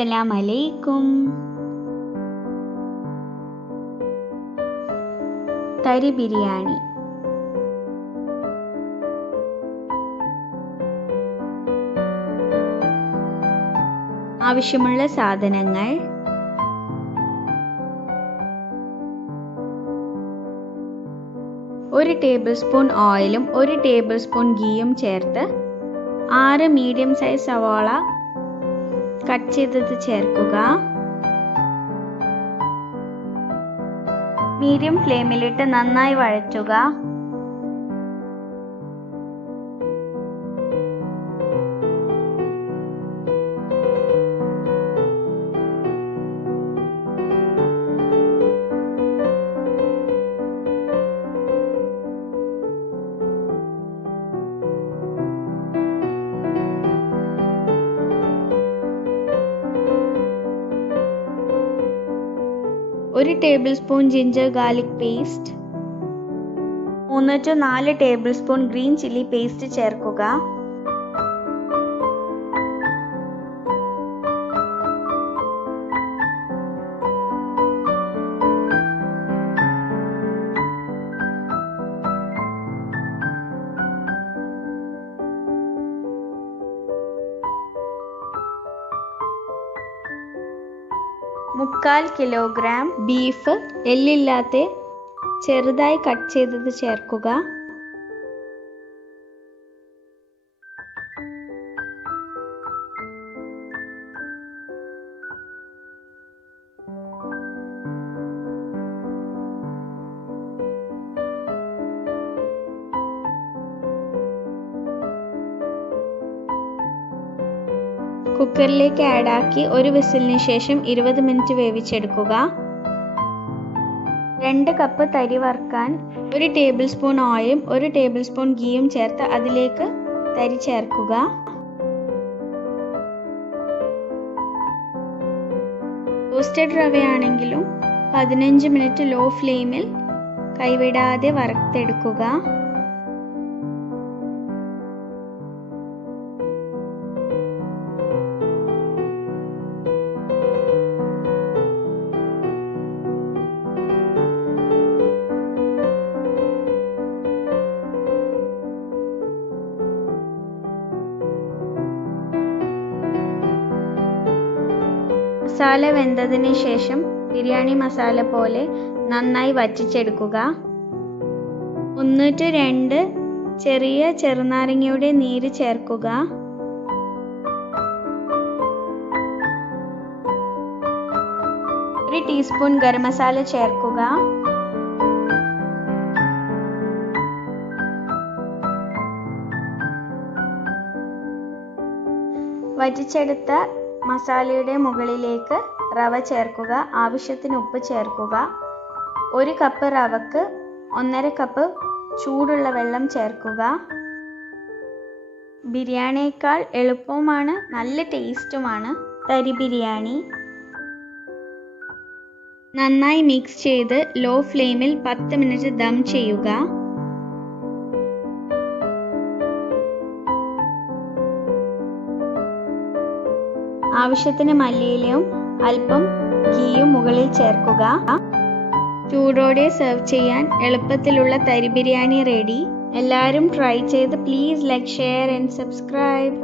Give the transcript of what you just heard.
അസ്സലാമലൈക്കും. തരി ബിരിയാണി. ആവശ്യമുള്ള സാധനങ്ങൾ: 1 ടേബിൾ സ്പൂൺ ഓയിലും 1 ടേബിൾ സ്പൂൺ ഗീയും ചേർത്ത് 6 മീഡിയം സൈസ് സവാള കട്ട് ചെയ്തത് ചേർക്കുക. മീഡിയം ഫ്ലെയിമിലിട്ട് നന്നായി വഴറ്റുക. ഒരു table spoon ginger garlic paste, 3 to 4 table spoon green chilli paste ചേർക്കുക. മുക്കാൽ കിലോഗ്രാം ബീഫ് എല്ലില്ലാത്ത ചെറുതായി കട്ട് ചെയ്തത് ചേർക്കുക. കുക്കറിലേക്ക് ആഡാക്കി 1 വിസിലിന് ശേഷം 20 മിനിറ്റ് വേവിച്ചെടുക്കുക. 2 കപ്പ് തരി വറുക്കാൻ 1 ടേബിൾ സ്പൂൺ ഓയിലും 1 ടേബിൾ സ്പൂൺ ഗീയും ചേർത്ത് അതിലേക്ക് തരി ചേർക്കുക. റോസ്റ്റഡ് റവയാണെങ്കിലും 15 മിനിറ്റ് ലോ ഫ്ലെയിമിൽ കൈവിടാതെ വറുത്തെടുക്കുക. മസാല വെന്തതിന് ശേഷം ബിരിയാണി മസാല പോലെ നന്നായി വറ്റിച്ചെടുക്കുക. 1 to 2 ചെറിയ ചെറുനാരങ്ങയുടെ നീര് ചേർക്കുക. ഒരു ടീസ്പൂൺ ഗരം മസാല ചേർക്കുക. വറ്റിച്ചെടുത്ത മസാലയുടെ മുകളിലേക്ക് റവ ചേർക്കുക. ആവശ്യത്തിന് ഉപ്പ് ചേർക്കുക. 1 കപ്പ് റവക്ക് 1.5 കപ്പ് ചൂടുള്ള വെള്ളം ചേർക്കുക. ബിരിയാണിയേക്കാൾ എളുപ്പവുമാണ്, നല്ല ടേസ്റ്റുമാണ് തരി ബിരിയാണി. നന്നായി മിക്സ് ചെയ്ത് ലോ ഫ്ലെയിമിൽ 10 മിനിറ്റ് ദം ചെയ്യുക. ആവശ്യത്തിന് മല്ലിയിലയും അല്പം ഗീയും മുകളിൽ ചേർക്കുക. ചൂടോടെ സെർവ് ചെയ്യാൻ എളുപ്പത്തിലുള്ള തരി ബിരിയാണി റെഡി. എല്ലാവരും ട്രൈ ചെയ്ത് please like, share and subscribe.